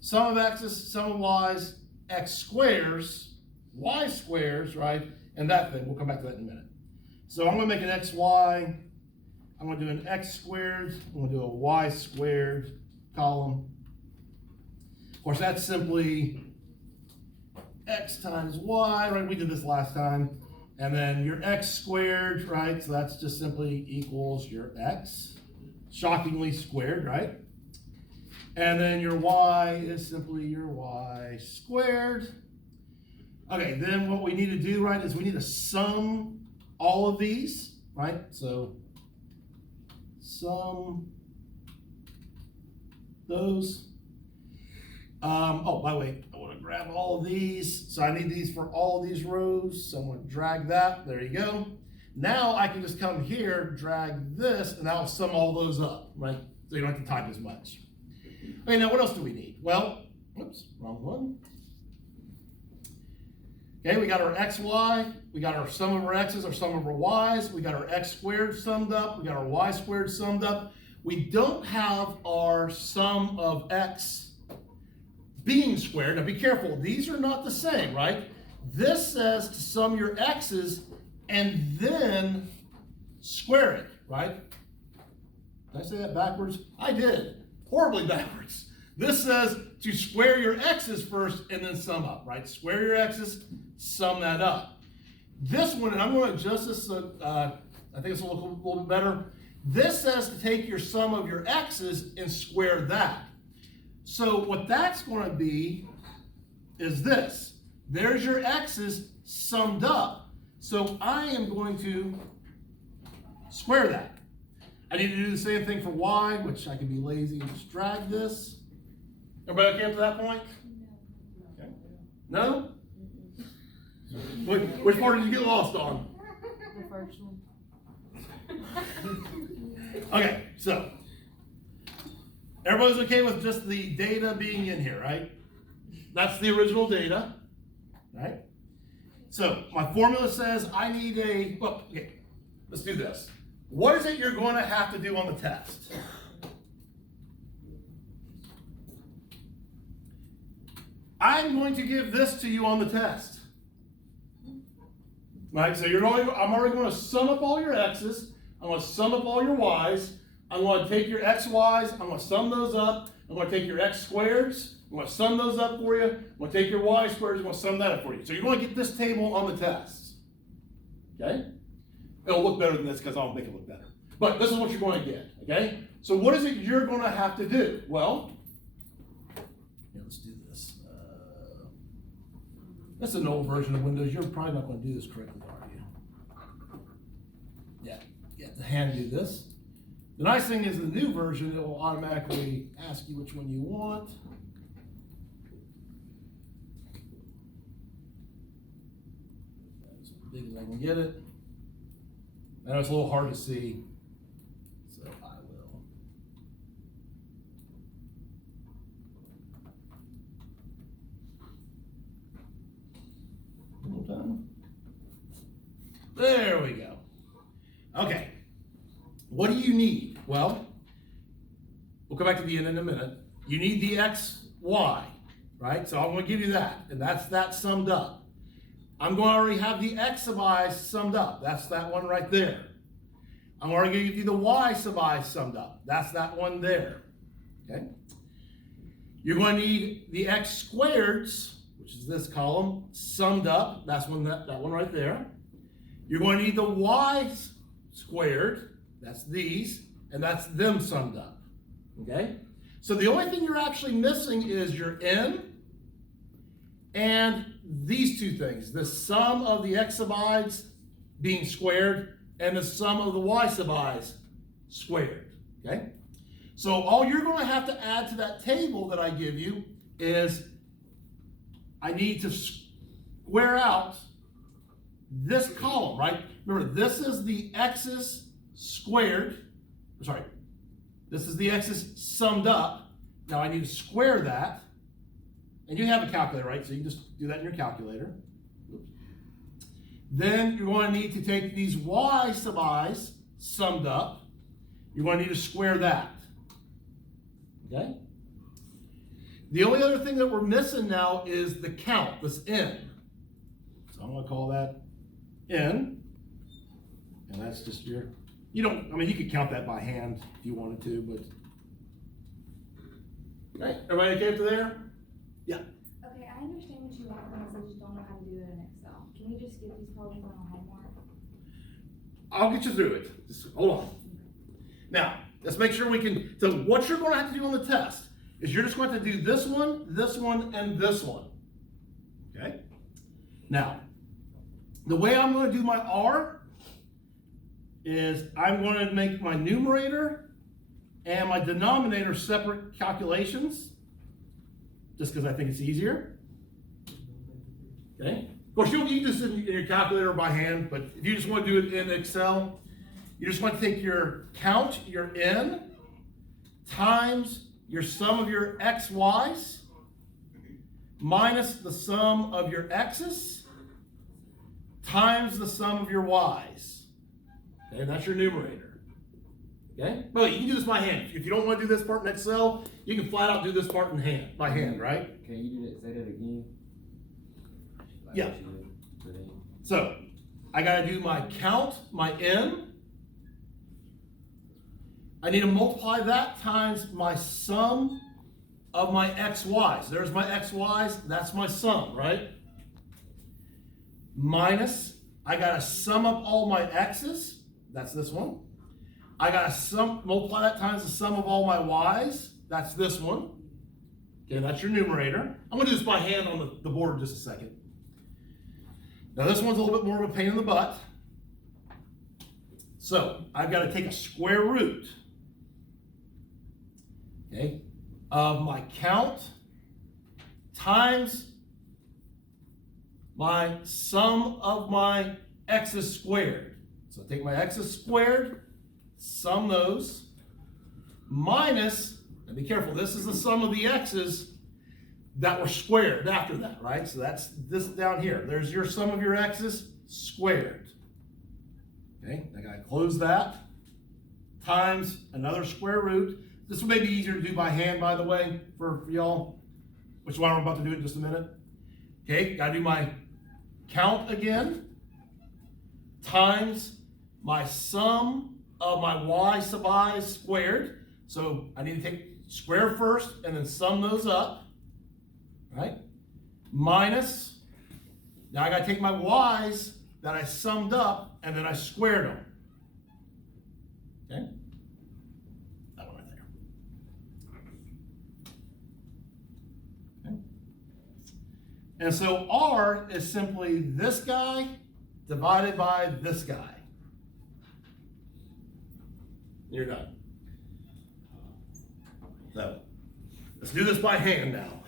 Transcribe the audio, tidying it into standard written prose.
sum of x's, sum of y's, x squares, y squares, right? And that thing, we'll come back to that in a minute. So I'm gonna make an xy, I'm gonna do an x squared, I'm gonna do a y squared column. Of course, that's simply x times y, right? We did this last time. And then your x squared, right? So that's just simply equals your x, shockingly squared, right? And then your y is simply your y squared. Okay, then what we need to do, right, is we need to sum all of these, right? So sum those. Oh, by the way, I want to grab all of these. So I need these for all of these rows. So I'm going to drag that. There you go. Now I can just come here, drag this, and that'll sum all those up, right? So you don't have to type as much. Okay, now what else do we need? Well, oops, wrong one. Okay, we got our xy, we got our sum of our x's, our sum of our y's, we got our x squared summed up, we got our y squared summed up. We don't have our sum of x being squared. Now be careful, these are not the same, right? This says to sum your x's and then square it, right? Did I say that backwards? I did, horribly backwards. This says to square your x's first and then sum up, right? Square your x's, sum that up. This one, and I'm going to adjust this so I think it's a little bit better. This says to take your sum of your x's and square that. So what that's going to be is this. There's your x's summed up. So I am going to square that. I need to do the same thing for y, which I can be lazy and just drag this. Everybody okay up to that point? Okay. No? Which part did you get lost on? The first one. Okay, so everybody's okay with just the data being in here, right? That's the original data, right? So my formula says I need a, well, okay, let's do this. What is it you're going to have to do on the test? I'm going to give this to you on the test. Right, so I'm already going to sum up all your x's. I'm going to sum up all your y's. I'm going to take your x, y's. I'm going to sum those up. I'm going to take your x squareds. I'm going to sum those up for you. I'm going to take your y squareds. I'm going to sum that up for you. So you're going to get this table on the test. Okay? It'll look better than this because I'll make it look better. But this is what you're going to get. Okay? So what is it you're going to have to do? Well, let's do this. That's an old version of Windows. You're probably not going to do this correctly, are you? Yeah, you have to hand do this. The nice thing is the new version, it will automatically ask you which one you want. As big as I can get it. I know it's a little hard to see, so I will. One more time. There we go. Okay. What do you need? Well, we'll come back to the end in a minute. You need the x, y, right? So I'm going to give you that, and that's that summed up. I'm going to already have the x sub I summed up. That's that one right there. I'm already going to give you the y sub I summed up. That's that one there. Okay? You're going to need the x squareds, which is this column, summed up. That's that one right there. You're going to need the y squared. That's these, and that's them summed up. Okay? So the only thing you're actually missing is your n and these two things, the sum of the x sub i's being squared and the sum of the y sub i's squared. Okay? So all you're going to have to add to that table that I give you is I need to square out this column, right? Remember, this is the x's squared, sorry, this is the x's summed up. Now I need to square that. And you have a calculator, right? So you can just do that in your calculator. Then you're going to need to take these y sub i's summed up. You're going to need to square that. Okay? The only other thing that we're missing now is the count, this n. So I'm gonna call that n, and that's just your, you could count that by hand if you wanted to, but. Okay, everybody okay up to there? Yeah. Okay, I understand what you want from us, I just don't know how to do it in Excel. Can we just get these problems on our homework? I'll get you through it. Just hold on. Now, let's make sure we can, so what you're gonna have to do on the test is you're just going to do this one, and this one. Okay? Now, the way I'm gonna do my R is I'm gonna make my numerator and my denominator separate calculations, just because I think it's easier. Okay? Of course, you can do this in your calculator by hand, but if you just want to do it in Excel, you just want to take your count, your n, times your sum of your x, y's, minus the sum of your x's, times the sum of your y's. Okay, and that's your numerator. Okay? But you can do this by hand. If you don't want to do this part in Excel, you can flat out do this part by hand, right? Can you do that? Say that again. Yeah. So, I gotta do my count, my n. I need to multiply that times my sum of my x, y's. There's my x, y's, that's my sum, right? Minus, I gotta sum up all my x's, that's this one. I gotta multiply that times the sum of all my y's, that's this one. Okay, that's your numerator. I'm gonna do this by hand on the board in just a second. Now this one's a little bit more of a pain in the butt. So I've got to take a square root, okay, of my count times my sum of my x's squared. So take my x's squared, sum those, minus, and be careful, this is the sum of the x's that were squared after that, right? So that's this down here. There's your sum of your x's squared. Okay, I gotta close that, times another square root. This one may be easier to do by hand, by the way, for y'all, which is why we're about to do it in just a minute. Okay, gotta do my count again, times my sum of my y sub I squared. So I need to take square first and then sum those up. Right? Minus, now I gotta take my y's that I summed up and then I squared them. Okay? That one right there. Okay? And so R is simply this guy divided by this guy. You're done. So, let's do this by hand now.